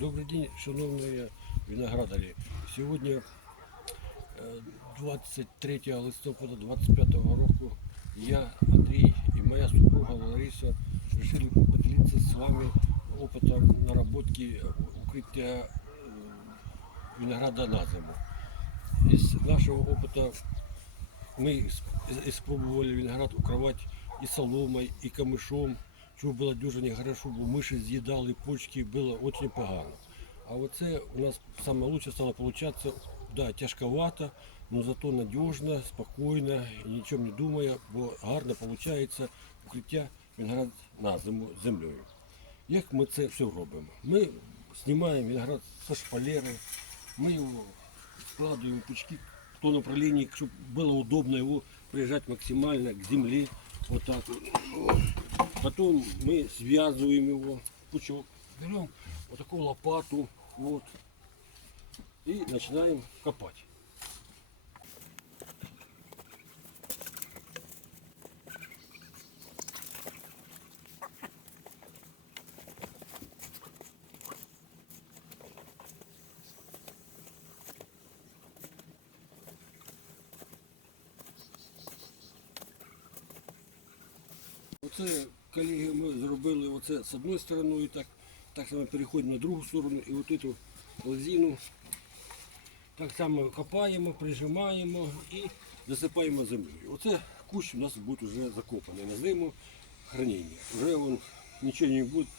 Добрий день, шановні виноградарі. Сьогодні е, 23 листопада 25 року я, Андрій і моя супруга Лариса вирішили поділитися з вами опитом наработки укриття е, винограда на зиму. Із нашого опиту мы с- испробовали виноград укрывать и соломой, и камышом, чего было дуже нехорошо, бо миші з'їдали почки, було дуже погано. А оце у нас саме лучше стало получаться, да, тяжковато, но зато надежно, спокійно, і нічого не думає, бо гарно виходить укриття виноград на зиму землею. Як ми це все робимо? Ми знімаємо виноград со шпалери, ми його складываем в пучки в том направлении, чтобы было удобно его прижать максимально к земле. Вот так вот. Потом мы связываем его в пучок, берем вот такую лопату, вот, и начинаем копать. Оце, колеги, ми зробили оце з одної сторони, і так, так само переходимо на другу сторону і от цю лозину так само копаємо, прижимаємо і засипаємо землею. Оце кущ у нас буде вже закопаний на зиму хранення. Вже він нічого не буде.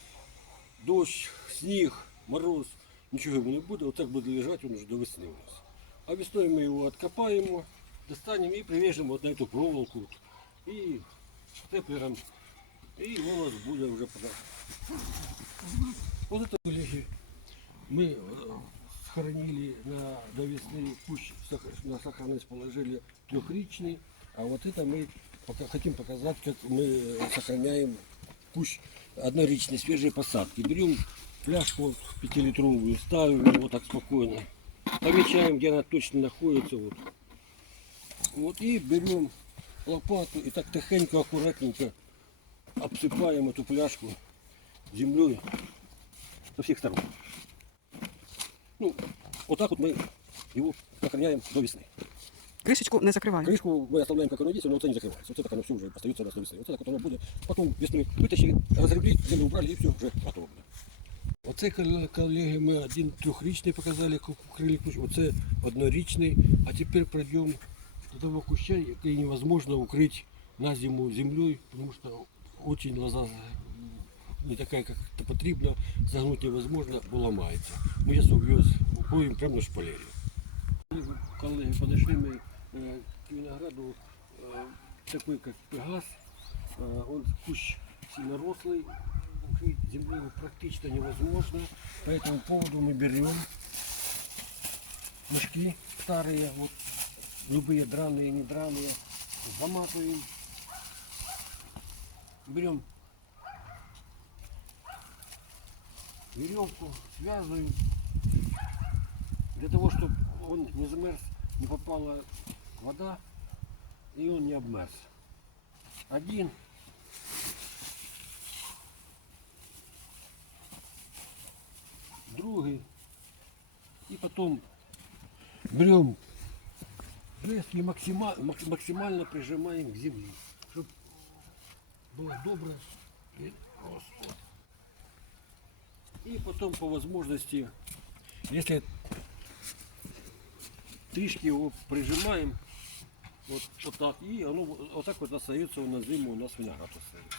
Дощ, сніг, мороз, нічого йому не буде, отак буде лежати він вже до весни у нас. А весною ми його відкопаємо, достанемо і прив'яжемо на цю проволоку. І тепером і у вас буде вже. Вот это, колеги, мы э, сохранили на, до весны кущ, сох- на сохранность положили трехричный, а вот это мы пока хотим показать, как мы сохраняем кущ одноричной свежей посадки. Берем фляжку вот пятилитровую, ставим его так спокойно, помечаем, где она точно находится. Вот, вот и берем лопату и так тихенько, аккуратненько обсыпаем эту пляжку землей со всех сторон. Ну, вот так вот мы его сохраняем до весны. Кришечку не закриваємо. Крышку мы оставляем как оно есть, но это не закрывается. Вот это так оно все уже остается у нас до весны. Вот так вот оно будет. Потом весной вытащили, разгребли, землю убрали и все, уже готово буде. Оце кол- колеги ми один трьохрічний показали, як укрили кущ, оце однорічний, а тепер пройдемо до того куща, який невозможно укрити на зиму землею, тому що очень лоза не такая, как это потрібно, загнуть невозможно, бо ламається. Ми зараз його укроємо прямо на шпалері. Колеги, подошли мы э, к винограду, э, такой как пегас. Э, он кущ сильно рослый, укрыть землей его практически невозможно. По этому поводу мы берем мешки старые, вот, любые драные, не драные, заматываем. Берем веревку, связываем для того, чтобы он не замерз, не попала вода и он не обмерз. Один. Другий. И потом берем жест и максима- мак- максимально прижимаем к земле, чтобы было добро и просто. И потом по возможности, если трішки его прижимаем, вот, вот так, и оно вот так вот остается на зиму, у нас виноград остается.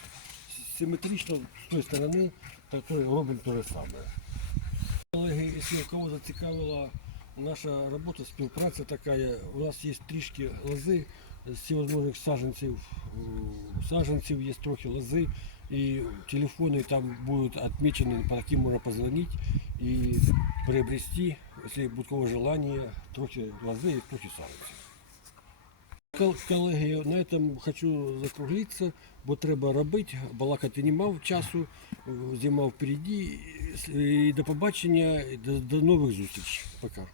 Симметрично с той стороны, такой робимо те же самое. Колеги, якщо кого зацікавила наша робота, співпраця така, у нас є трішки лози з всевозможних саджанців, е, саджанців є трохи лози, і телефони там будуть відмічені, по яким можна позвонити і приобрести, якщо буде кого желання, трохи лози і трохи саджанців. Кол- Колеги, на этом хочу закруглитися, бо треба робити, балакати не мав часу, зима впереді. І до побачення, до, нових зустрічей. Пока.